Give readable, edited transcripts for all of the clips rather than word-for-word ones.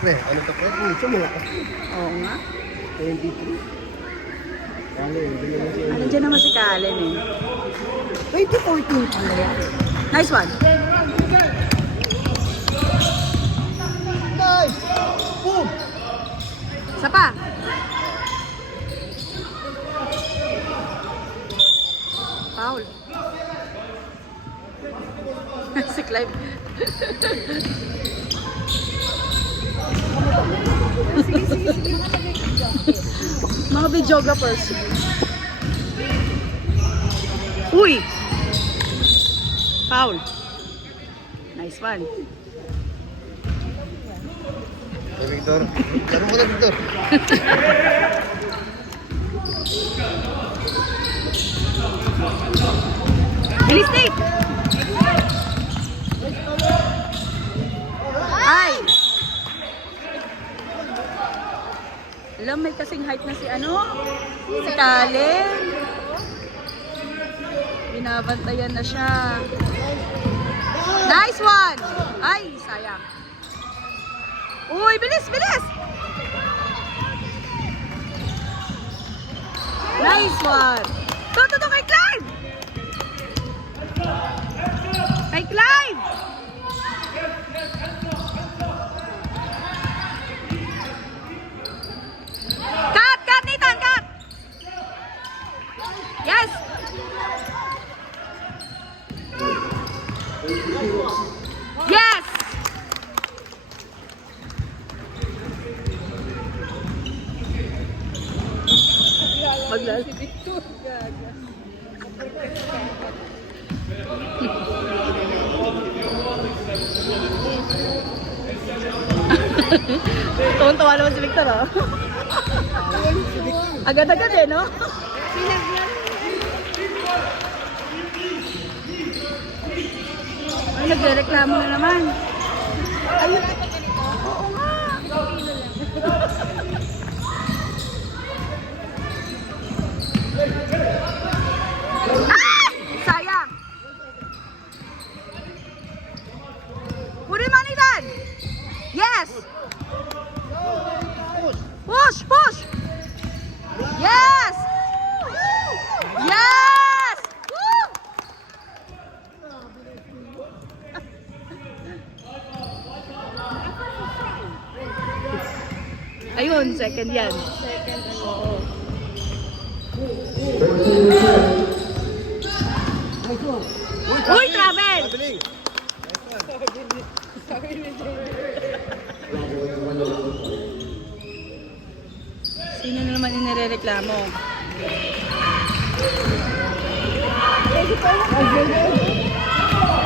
Pre, ano to pre? Ito malakas. Oo nga. 23. Kalen, hindi naman siya. Ano dyan naman si Kalen eh. 2014 pala yan. Nice one. Nice! Boom! Isa pa. Foul. Si Clive. Mga videographers. Uy! Foul. Nice one. Hey, Victor. Laro mo na, Victor. Bilis, Nate! Ay! Alam, may kasing height na si ano? Si Kalen. Binabantayan na siya. Nice one! Ay, sayang. Uy, bilis, bilis! Nice one! To, kay Clive! Kay Clive! Cut, Nathan, cut! Yes! Yes! Maglal. Tuwan-tuwa naman si Victor, oh. Agad-agad eh, no? Ay, nagre-reklamo na naman. Ayun. Oo nga. Ah! Sayang. Puri Manitan. Yes. Push. Yes. Yes. Woo! Ayun, second yan. Second, oo. Uy, travel! Traveling! Sino na naman inirereklamo?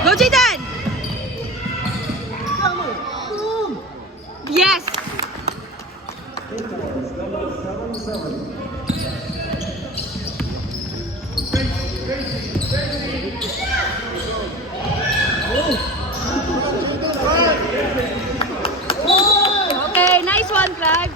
Go, Jaden! Yes! Okay, nice one, Clive.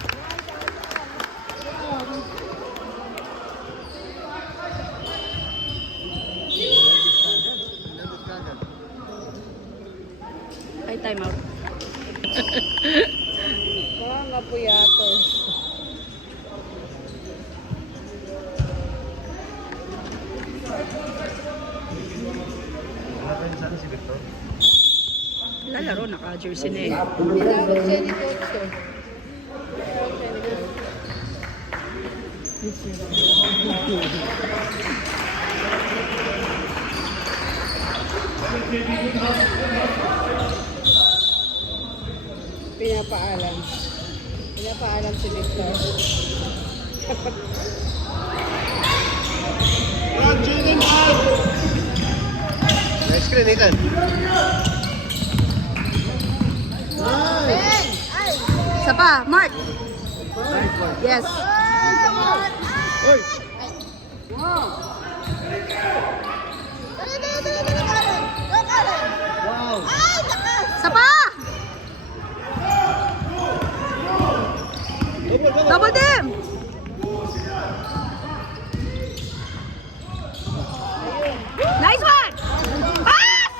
Ay, time out. Mga puyatos. Sana si Victor. Lalaro, naka-jersey na eh. Tinawag siya ni Coach to. Pinapaalam si Victor. Nice screen, Nathan. Isa pa, Mark. Yes. Uy! Wow! Isa pa! Double team! Nice one! Pass!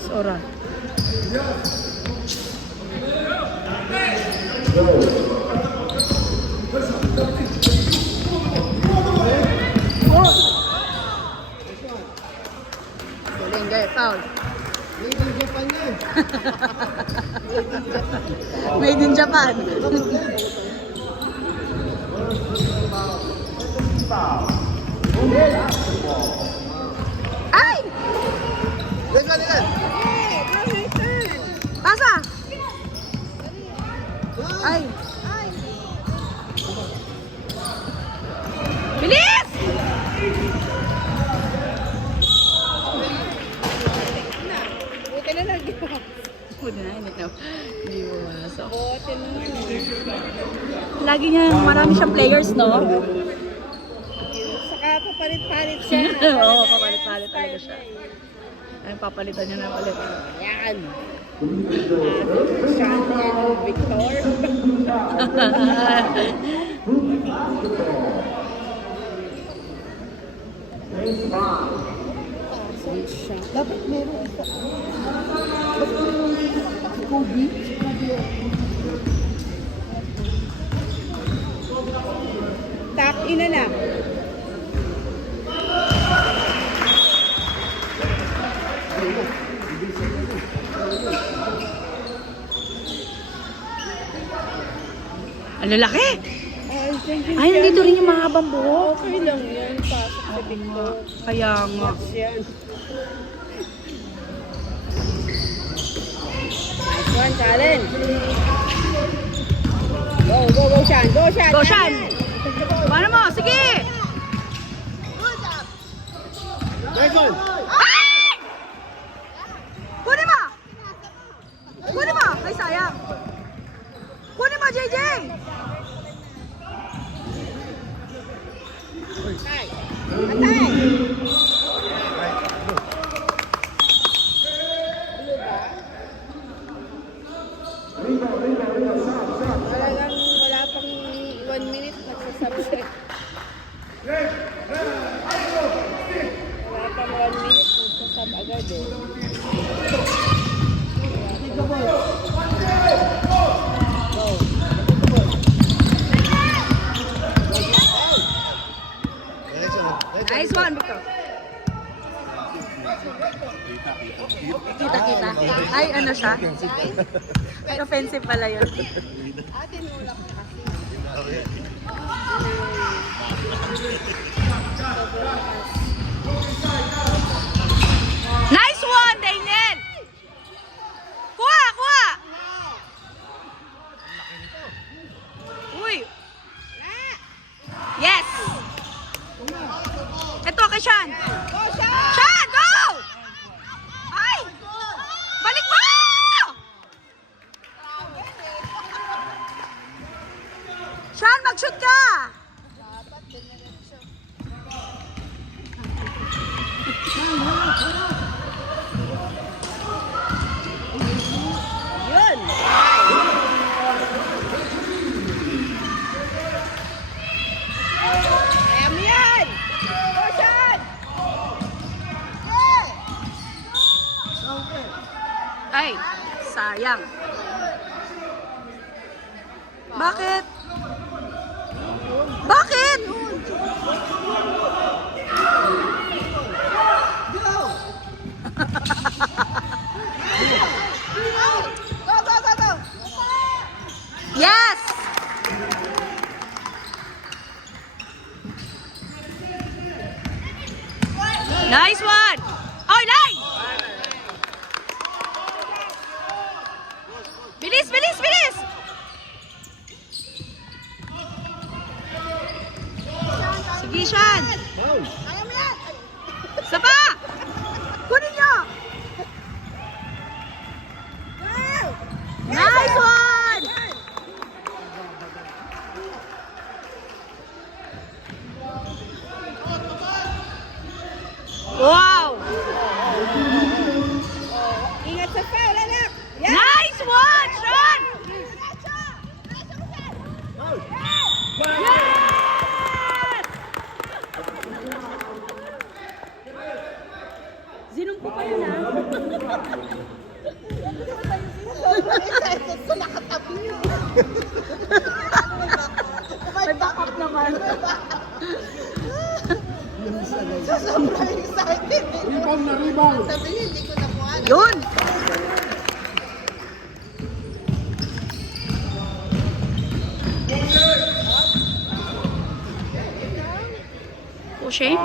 Sora. Galing, foul. Made in Japan yan. Made in Japan. Ay! Likan. Pasa! Ay! Bilis! Buti na lang. Pwede na, hindi pumasok. Buti na. Lagi niya, marami siyang players, no? Saka papalit-palit siya. Oo, papalit-palit talaga siya. Ay, papalitan niya na ulit. Yan. Sean and Victor. Dapat meron isa. Kobe. Tap ina na. Ang lalaki! Ay, thank you. Ay, nandito rin yung mahabang buhok. Okay lang yan. Pasok sa TikTok. Kaya nga. Watch yan. Nice one, Karen. Go, Shan. Go, Shan. Go, Shan! Paano mo? Sige! Nice one. Ay! Kunin mo! Kunin mo! Ay, sayang. Kunin mo, JJ! Atay. Atay. Talagang wala pang 1 minute nagsasubject. Wala pang 1 minute nagsasub agad eh. Nice one, Victor. Kita-kita. Ay, ano siya? Ay, offensive pala yun. Nice one, Daniel! Kuha, kuha! Uy! Yes! Ito kay Sean. Sean, go! Ay! Balik mo! Sean, mag-shoot ka! Yun! Kaya mo yan! Go, Shan! Ay, sayang. Bakit? Bakit? Yes! Nice one! Oh, nice! Bilis, bilis, bilis! Sige, Sean! Foul. Isa pa! Kunin nyo! Nice one! Wow! Ingat sa foul, anak! Yan! Nice one, Sean! Foul. Yes! naman. Sobrang excited. Rebound na rebound. Sabi niya, hindi ko nakuha. Yun! Pushing.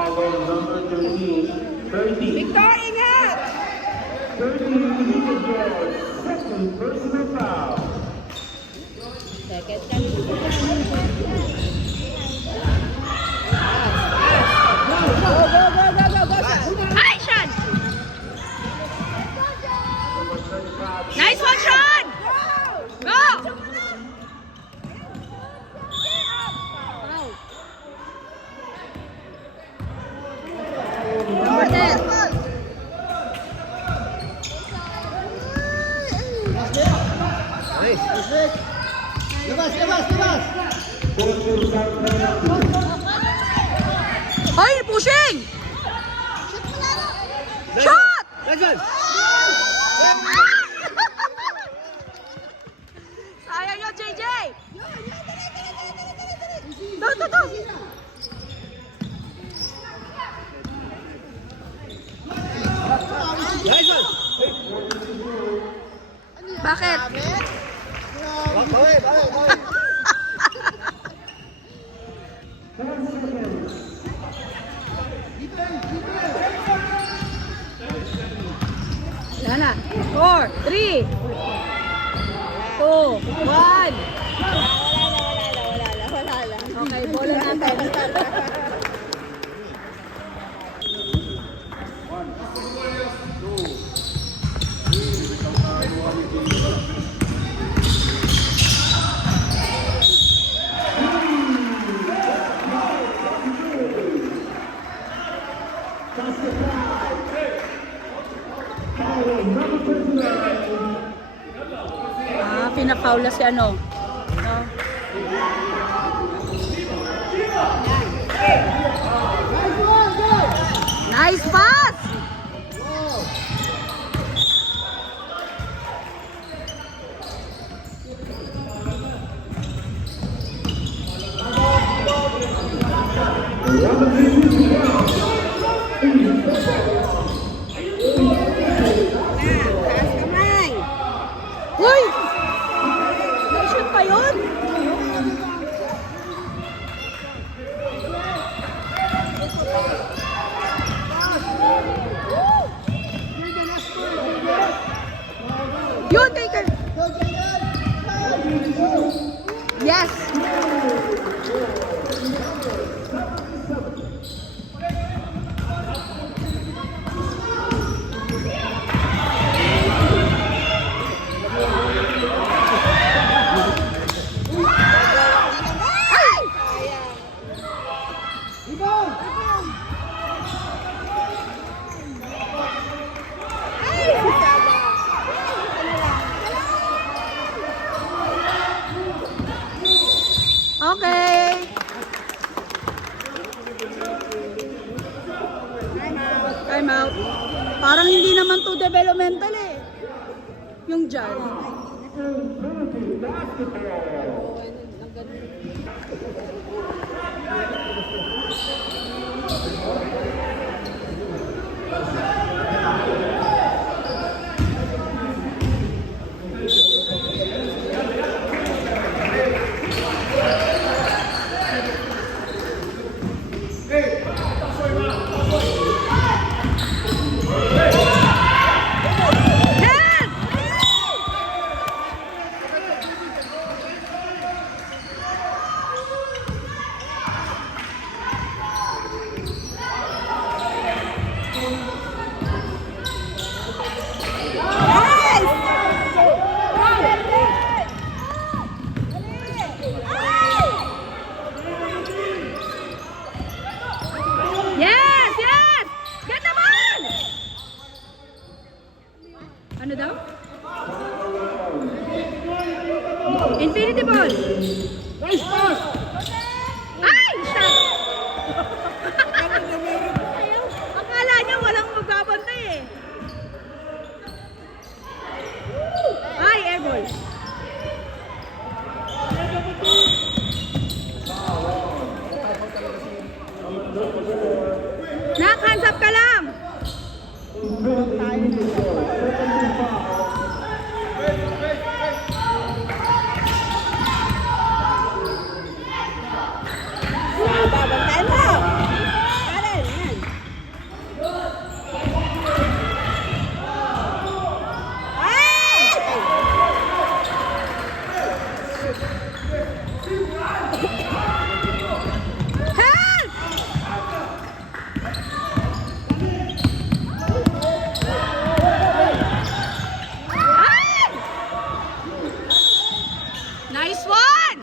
Victor, ingat! Second time. Go! Action! Nice one, Sean! Go! Jordan! Nice. Labas, labas, labas. Ay, pushing! Nice Shot! one. Nice one. Sayang yun, JJ! To! Nice one. Bakit? Bawi, bawi, bawi. Wala na. 4, 3, 2, 1. Wala lang. Okay, bola natin. Pinapaula si ano. No? Nice pass! Taas kamay. Uy! May shoot pa yun? Yun, Taker! Yes! Okay. Time out. Parang hindi naman to developmental eh. Yung dyan. Yes! Nak, hands up ka lang. Bantayan mo! Karen, yan. Ay! Help! Ay! Nice one!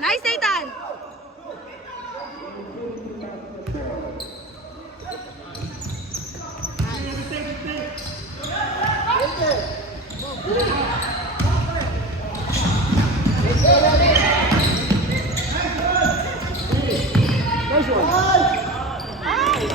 Nice, Nathan! Nice one. Ay!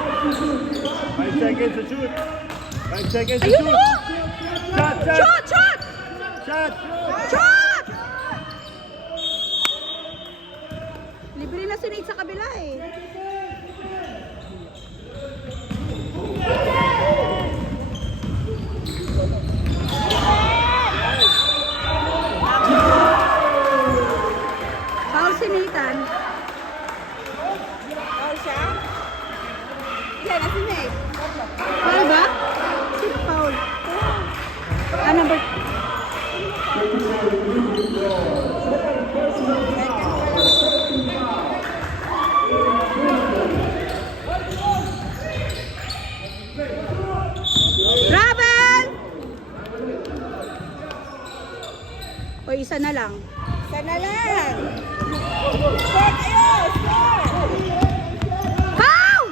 5 seconds to shoot. 5 seconds to Ayun shoot. mo! Shot, shot, Shoot! Shoot! shot. Shot! Libre na si Nate sa kabila eh. Foul si Nathan. Foul siya? Yan, nasi Nate. Foul ba? Sino foul? Ah, number... Ravel! O, isa na lang. Sana lang. Score kayo! Score! Foul!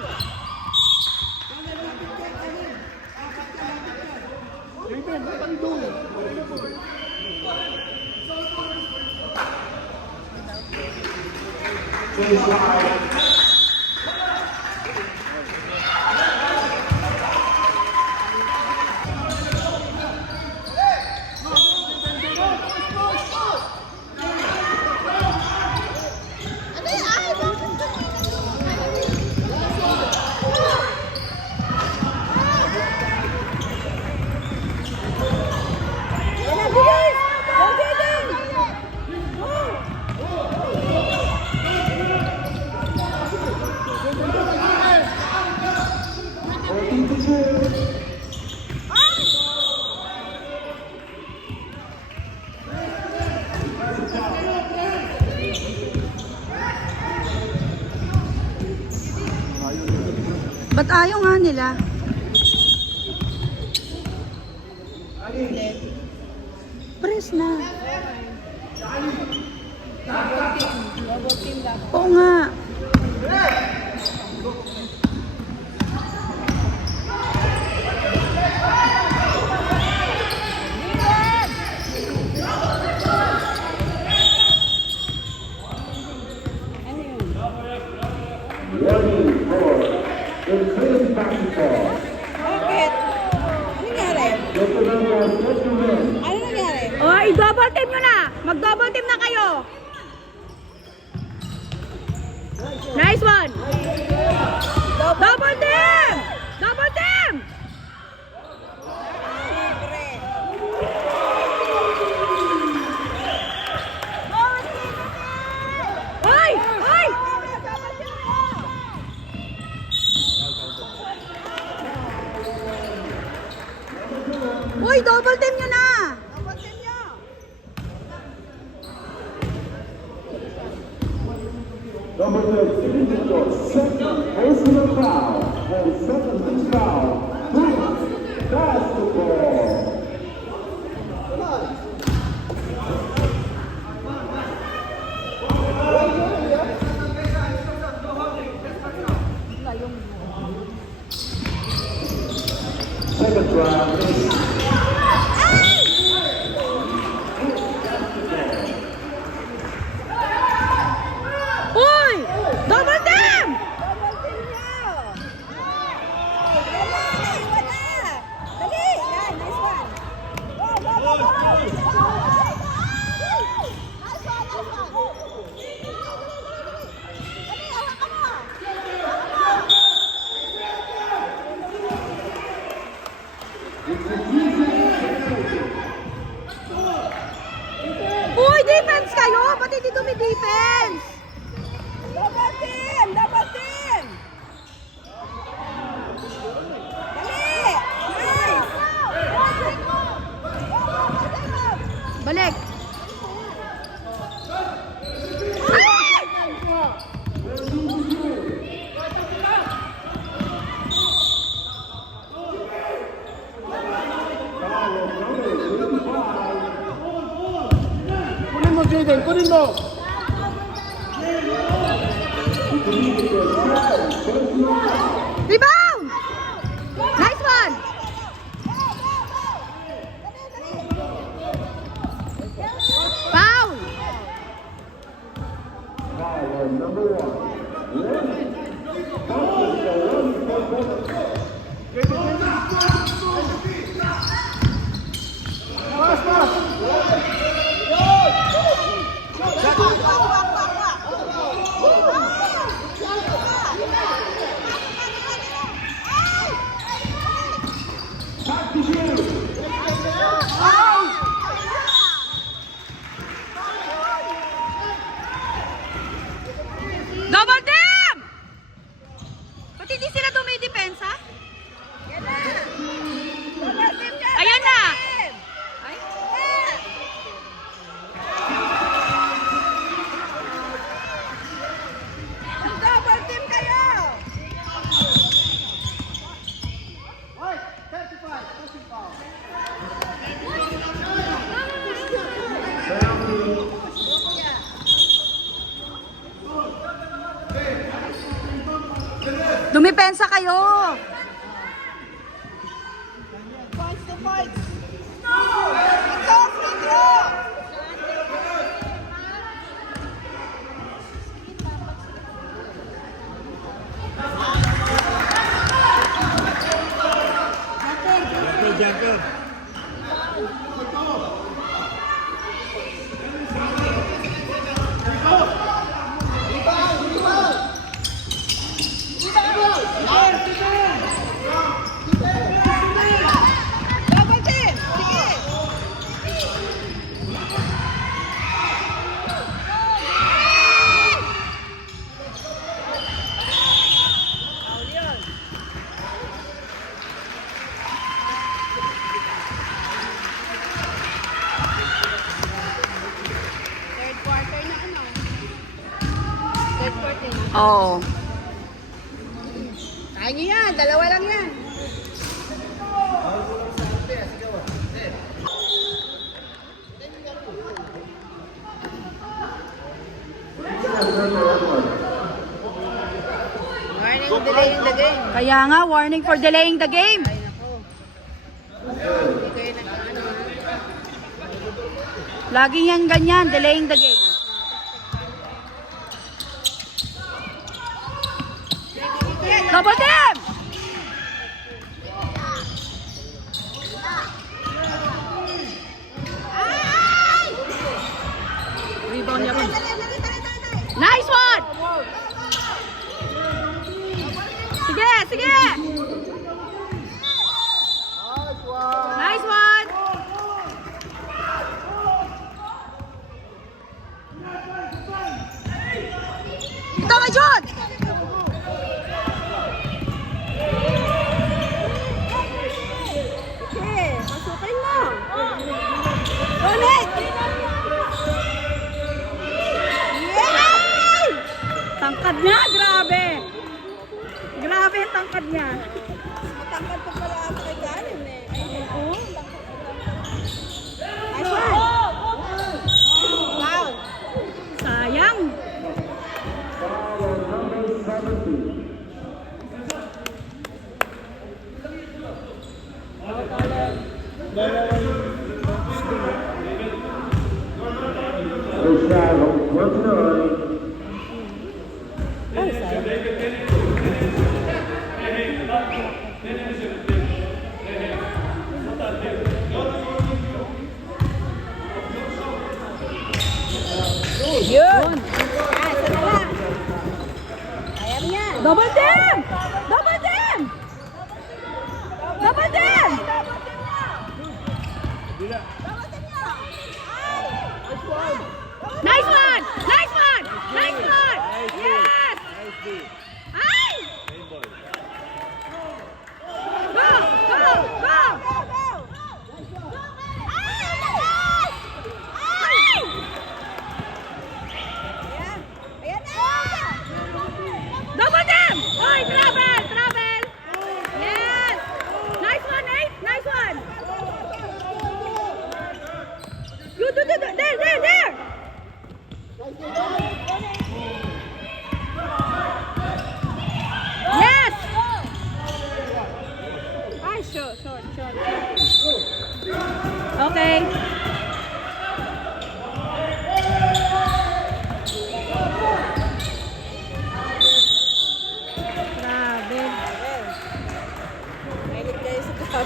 Yan na, bilis! Go, Jaden! Go! Ba't ayaw nga nila? Press na. Double team lang. Oo nga. Ano yun? Bakit? Ano nangyari? Ano nangyari? O, i-double team nyo na. Mag-double team na kayo. Nice one. Double team! Double team! Libre. Hoy! Hoy! Uy, double team nyo na! Double team nyo. Number 13, second personal foul and second team foul. Basketball. Second round. defense! Double team! Double team! Dali! Nice! Balik! Kunin mo, Jaden. Kunin mo. Rebound! Nice one! Foul! Foul number 1. Pass, pass. Double team! Ba't hindi sila dumidepensa? Yan na! Double team ka! Ayan na! Ay? Double team kayo! Hoy, 35. Passing foul. Dumipensa kayo! Points to points! Ito, free throw! Jumper. Double team! Sige! Foul yun. Third quarter na ano? Third quarter na. Oo. Kaya nyo yan, dalawa lang yan. Warning, delaying the game. Kaya nga, warning for delaying the game. Ay, nako. Hindi kayo nag-ano. Lagi yan ganyan, delaying the game. Double team! Rebound niya rin. Nice one! Sige, sige! Nice one! Ito kay John! Okay, pasukin mo. Ulit! Yay! Tangkad niya, grabe! Grabe ang tangkad niya. Matangkad pa pala ako kay Karen eh. Ay, oo. Nice one! Wow! Sayang! Foul number 70. First shot on 29. Yun! Ah, isa na lang. Kaya mo yan. Double team! Double team! Double team! Nice one! Nice one!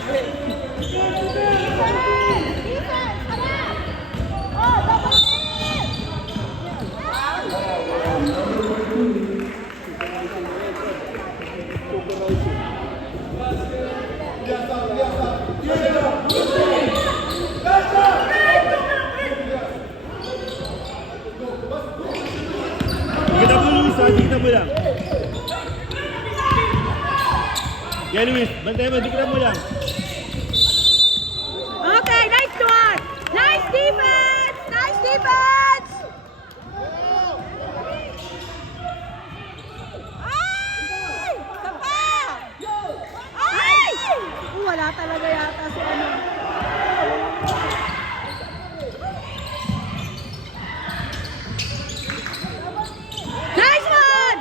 Kita mo, Luis. Kita mo lang. Yan, Luis. Bantay mo. Dikita mo lang. Okay, nice one. Nice defense. Nice defense. Ay! Sapa! Ay! Wala talaga yata si ano. Nice one!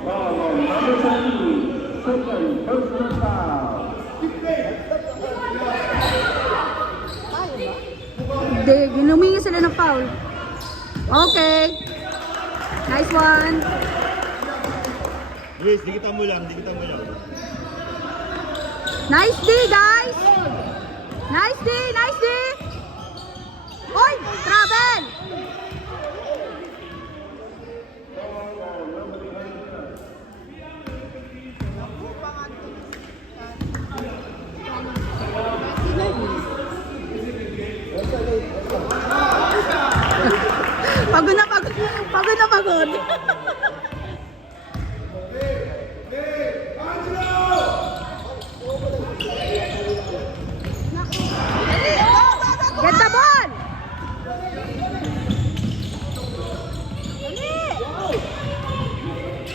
Foul on number 17. Second personal foul. Hindi, ginumingi sila ng foul. Okay. Nice one. Luis, dikita mo lang. Dikita mo lang. Nice D, guys. Nice D, nice D. Oy, travel. Pagod na pagod. Pagod na pagod. Get the ball!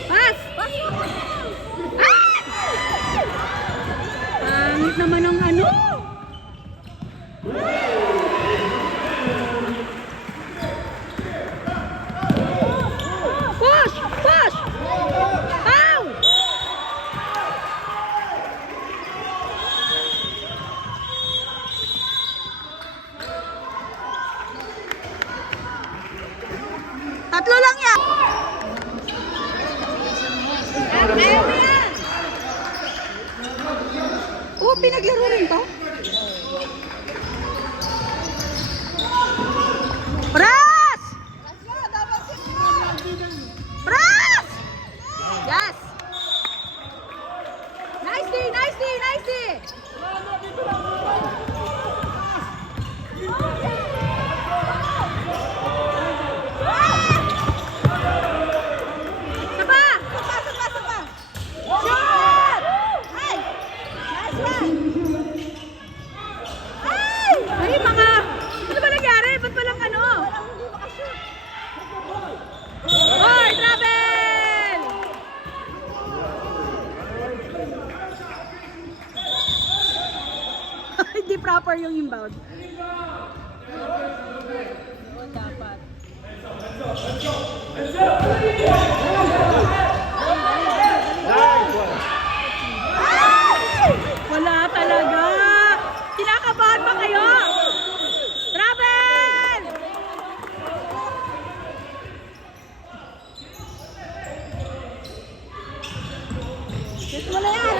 Pass! Ah! Pangit naman ang ano. Push! Push! Ow! Tatlo lang yan! Ayaw mo yan! Oh, pinaglaro rin to? Press! Press! Yes! Nice D, nice D, nice D! Sapa! Sapa, sapa, sapa! Shot! Ay! Nice one! Ay! Ay, mga... Ano ba nangyari? Ba't walang ano? Oy, travel! Hindi proper yung inbound. Dapat. Wala talaga. Kinakabahan ba kayo? Travel! Wala yan.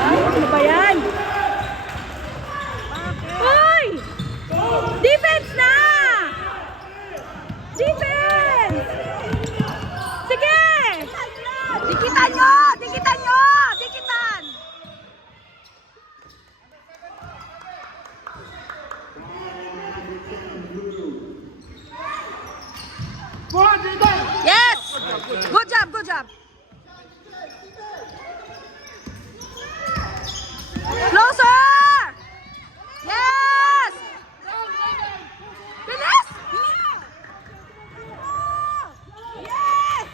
Ay, ano ba yan? Hoy! Defense na! Defense! Sige! Dikitan nyo! Dikitan nyo! Dikitan! Yes! Good job, good job! Closer! Yes! Bilis! Yes!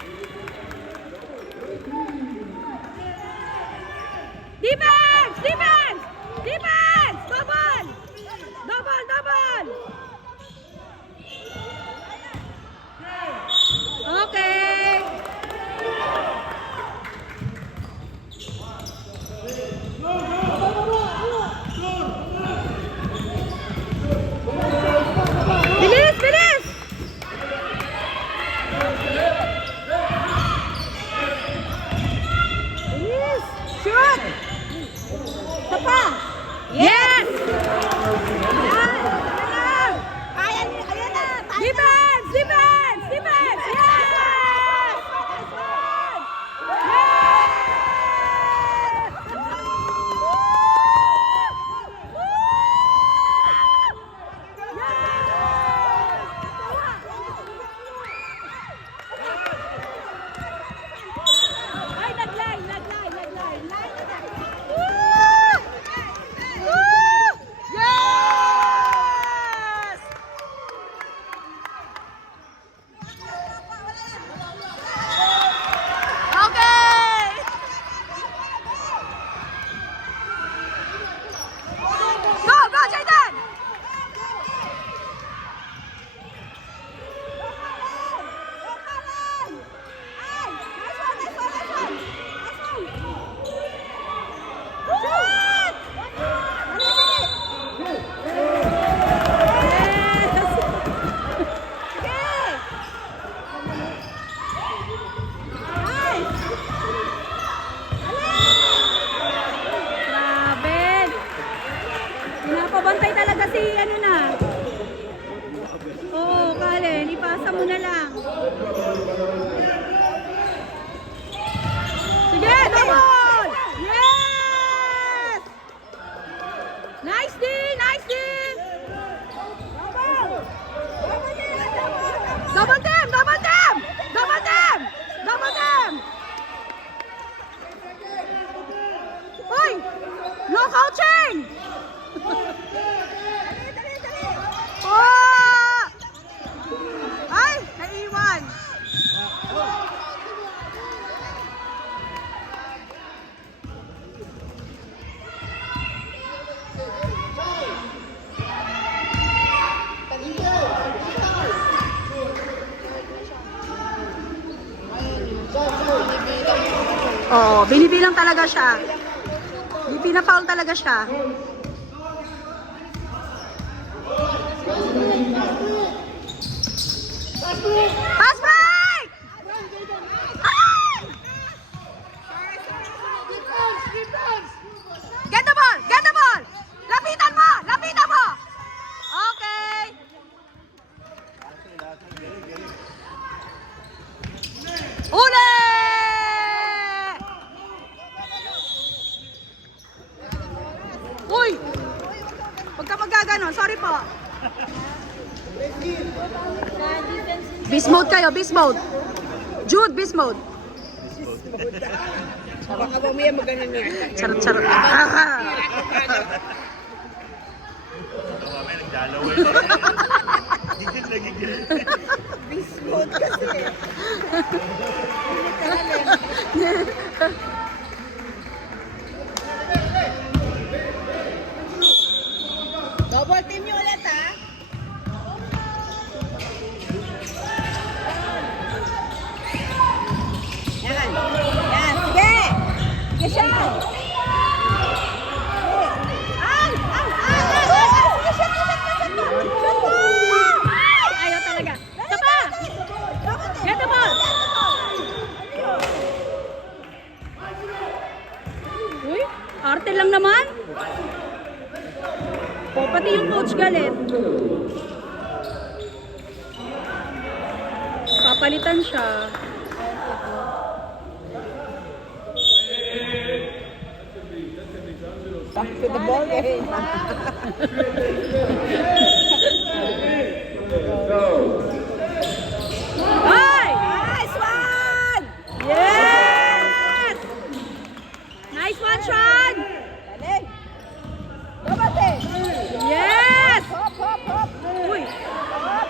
Defense! Defense! Defense! Double! Double, double! Okay! Bilis! Bilis! kasi ano na. Oo, Kalen, ipasa mo na lang. Sige, double! Yes! Nice D! Nice D! Double team! Double team! Double team! Double team! Hoy! No coaching! Oh! Ay! Naiwan! Oo, binibilang talaga siya. Pina-foul talaga siya. Pass break! Ay! Get the ball! Get the ball! Lapitan mo! Lapitan mo! Okay. Uli! Uy! Huwag ka magaganon. Sorry po. Beast mode kayo. Beast mode. Jude, beast mode. Baka mamaya maganon niya. Charot, charot. Mamaya nagdalaw eh. Gigil na gigil. Biscuit kasi. Double team niyo ulit ha. Yan. Yan. Sige. Sige siya. Sige siya. Ay, ayaw talaga. Isa pa! Get the ball! Uy, arte lang naman. O, pati yung coach galit. Papalitan siya. Back to the ball game. Ay! Nice one! Yes! Nice one, Sean! Dali. Double team. Yes! Hop, hop, hop. Uy, Hop.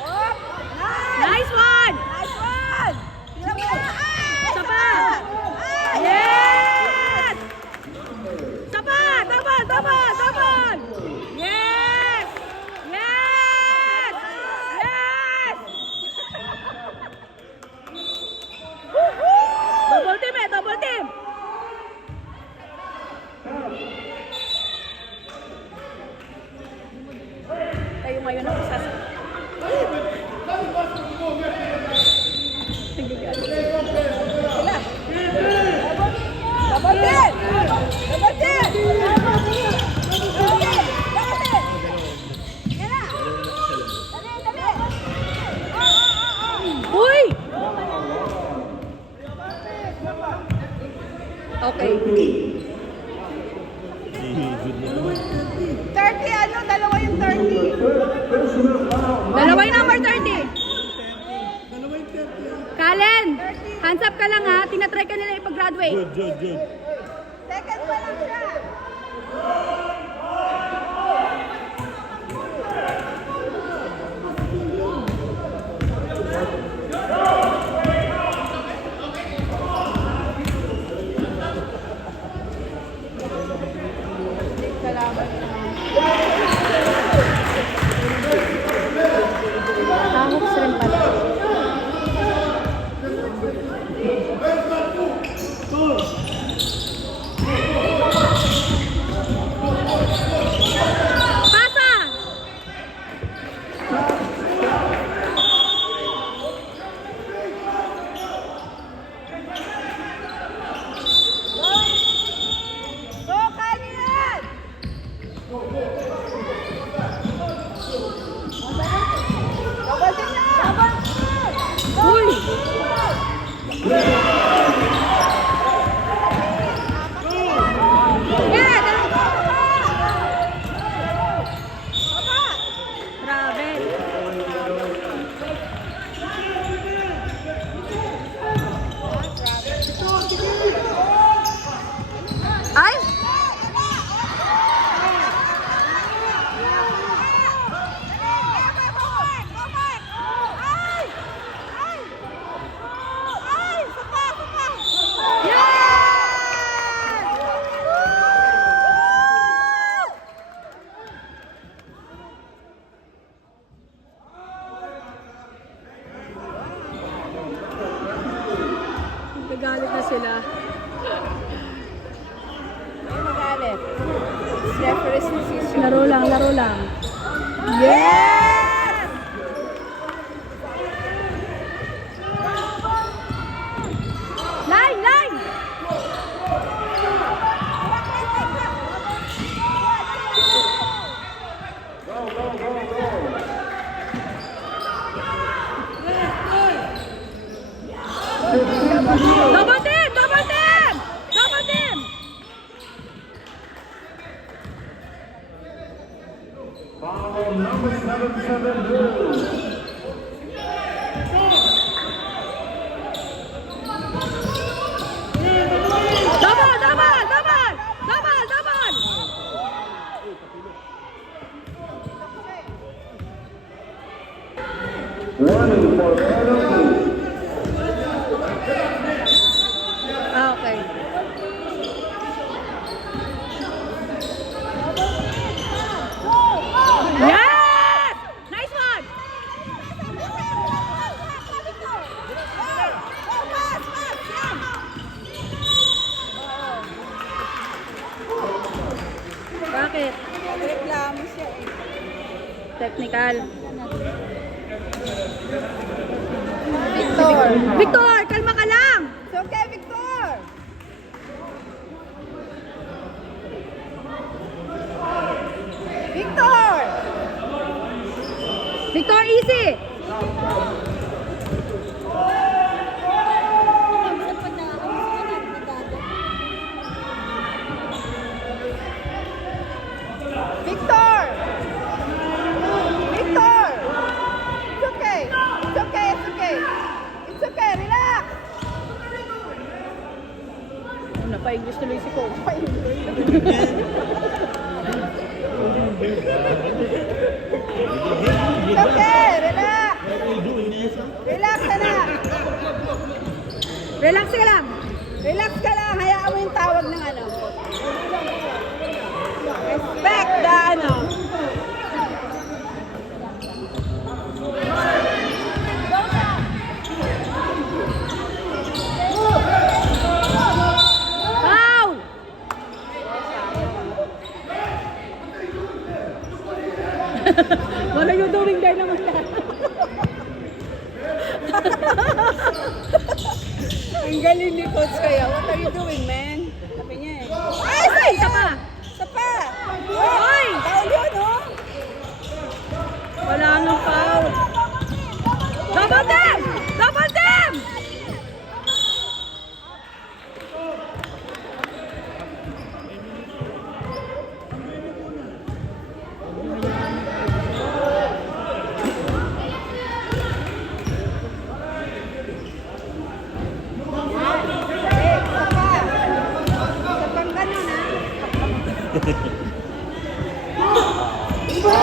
Hop. Nice. nice one! Nice one. Tira mo na. Ay! Isa pa! Ay! Yes! Isa pa! Double, double, double! Yes! Yes! Yes! Double team eh, double team! Tayo ngayon ang isa. Sila. Double team. Double team. Double team. Double team. Double team. Yan na. Dali, dali. Uy! Okay. 30 ano? Dalawa yung 30. Dalawa yung number 30. Kalen, hands up ka lang ha. Tinatry ka nila ipag-graduate. Good, good, good. Second pa lang siya. Tahoks rin pala. sila. Ay, magalit. Referee's decision. Laro lang, laro lang. Yes! Line, line! Double team! Double team! Double team! Foul number 77, blue. Double, double, double! Double, double! Warning for penalty. Ah, okay. Yes! Nice one! Bakit? Reklamo siya eh. Technical. Victor! Victor, kalma ka lang! It's okay, Victor! Victor! Victor, easy! Victor! Victor! It's okay. It's okay. It's okay. It's okay. Relax. Napa-English tuloy si Coach. It's okay. Relax. Relax ka na. Relax ka lang. Relax ka lang. Hayaan mo yung tawag ng ano. Respect the ano. Foul! What are you doing there naman na? Ang galing ni Coach kaya. What are you doing, man? Sabi niya eh. Ay, Ay, isa pa! Isa pa! Hoy! Foul yun, oh! Wala nang foul. Double team! Double team! Isa pang ganun, ha? Diba?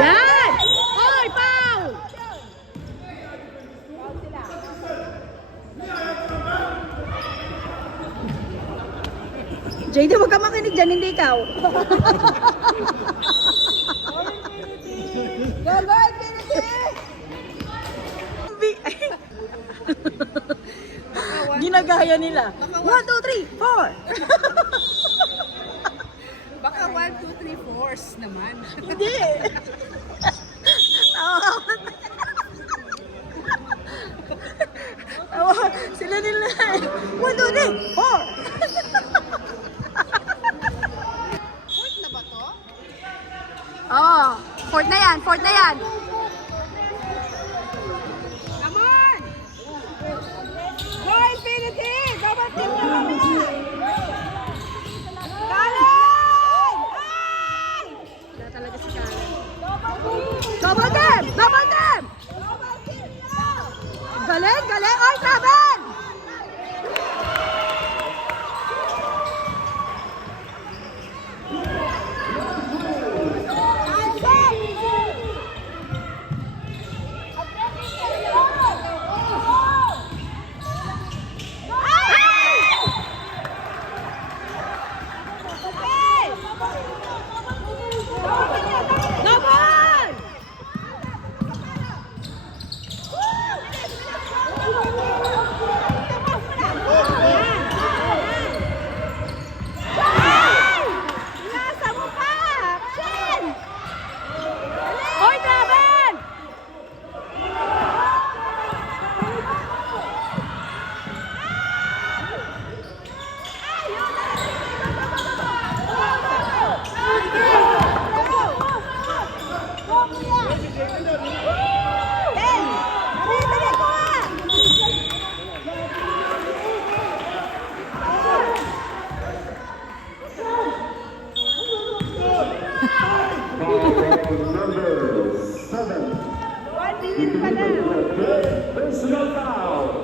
Yan! Hoy, foul! JD, huwag ka makinig dyan, hindi ikaw. Go, go, Infinity! Ginagaya nila. 1, 2, 3, 4. Baka 1, 2, 3, 4s naman. Hindi. Tawa. Sila nila. 1, 2, 3, 4. Fourth na ba to? Oo. Fourth na yan. Fourth na yan. Come on! Go, Infinity! Double team na kami! Kalen! Ay! Wala talaga si Karen. Double team! Double team! Double team na! Galing! Galing! Oy, Kraben! Double! Ten! Dali, dali, kuha! Number 7. 1 minute pa na. Personal foul.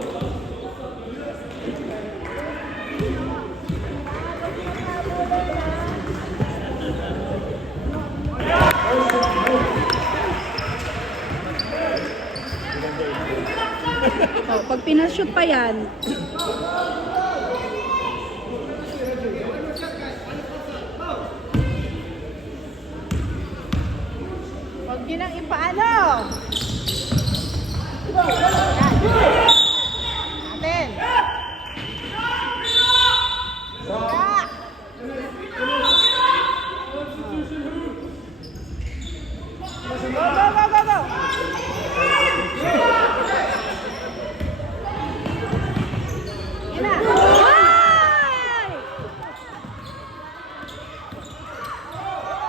Oh, pag pinashoot pa yan, Huwag nyo nang ipaano. Natin. Go, go, go, go, go. Yan na. Ay!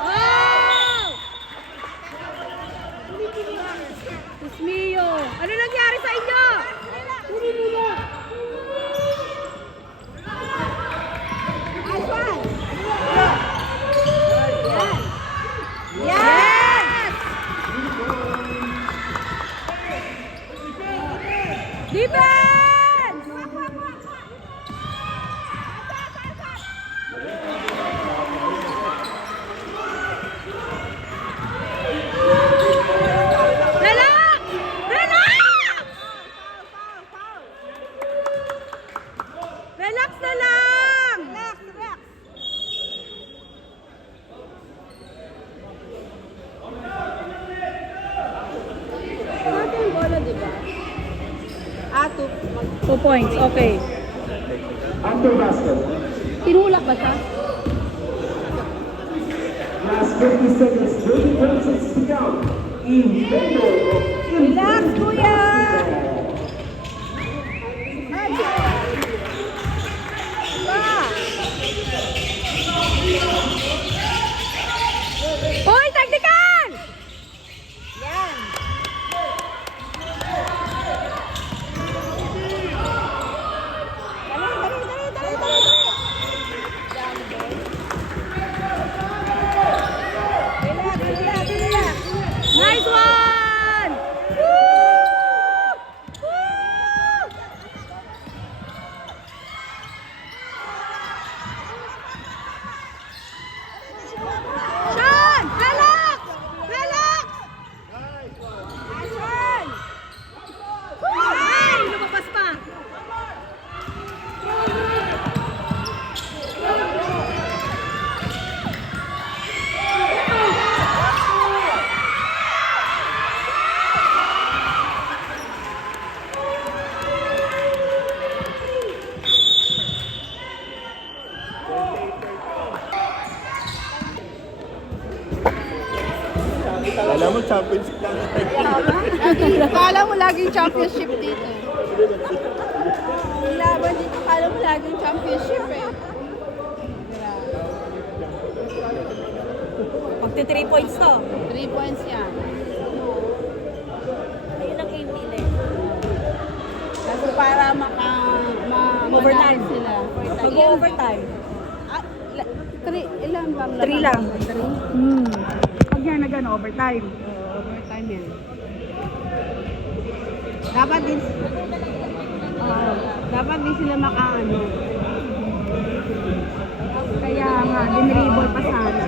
Wow! Diyos mio! Ano nangyari sa inyo? Aswan. Yan. Yes! Defense! Relax! Relax! Relax na lang! Relax, relax. Ate yung bola, di ba? 2 points, okay. After basket. Tinulak ba siya? Last 50 seconds. 30 points to count. In favor of Relax, kuya. Hoy, technical! Yan. Dali, dali, dali, dali, dali. Relax, relax, relax. Nice one! Sean! Relax! Relax! Action! Ay! Lumabas pa! Alam mo, championship lang ang type. Kala mo laging championship dito. Yung laban dito, kala mo laging championship eh. Magti 3 points to. 3 points yan. Ayun ang aim nila. Kasi para Overtime. manalo sila. Mag-overtime. Ilan bang 3 lang. 3? Pag yan na overtime. Overtime yan. Dapat din dapat din sila makaano. Kaya nga, dinribble pa sana.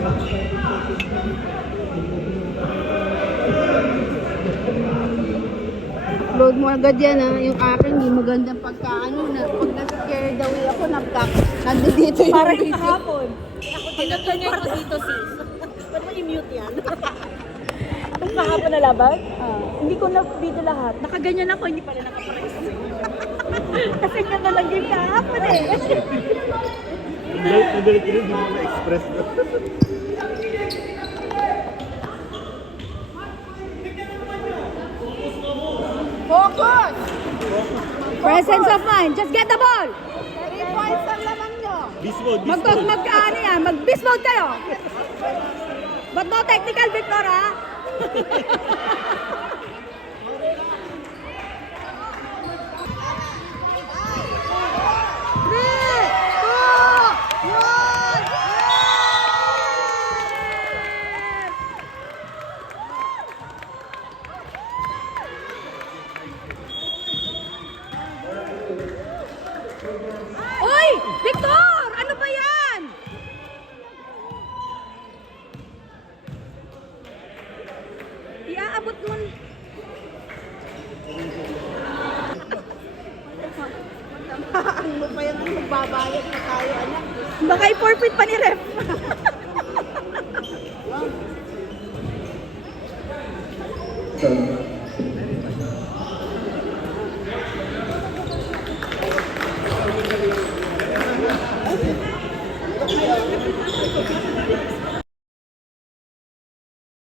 Upload mo agad yan ha. Yung akin, hindi magandang pagkaano na. Pag nag-carried away ako, nandito yung Parang video. kahapon. Ako tinatangay ko dito sis. Ba't mo i-mute yan? Itong kahapon na laban? Hindi ko na-video lahat. Nakaganyan ako, hindi pala nakaparex. Kasi ka na lang yung kahapon eh. Nagalit ko rin, hindi mo na-express. Focus! Presence of mind. Just get the ball. 3 points ang laman nyo. Beast mode, beast mode. Mag-ano yan? Mag-beast mode kayo. But no technical, Victor, ha? inabot mo. Ang mo pa yung magbabayad na tayo, anak. Baka i-forfeit pa ni Ref. So,